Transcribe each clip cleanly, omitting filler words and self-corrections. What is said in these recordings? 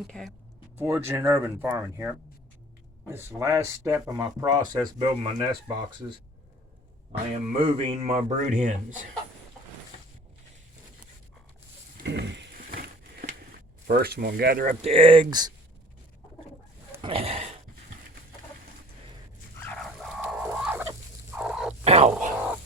Okay. Foraging and urban farming here. This is the last step of my process building my nest boxes. I am moving my brood hens. First, I'm going to gather up the eggs. Ow!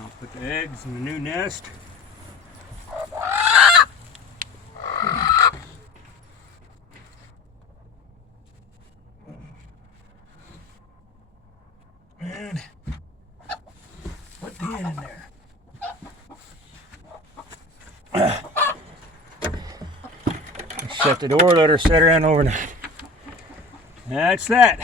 I'll put the eggs in the new nest. And put the hen in there. Shut the door, let her sit around overnight. That's that.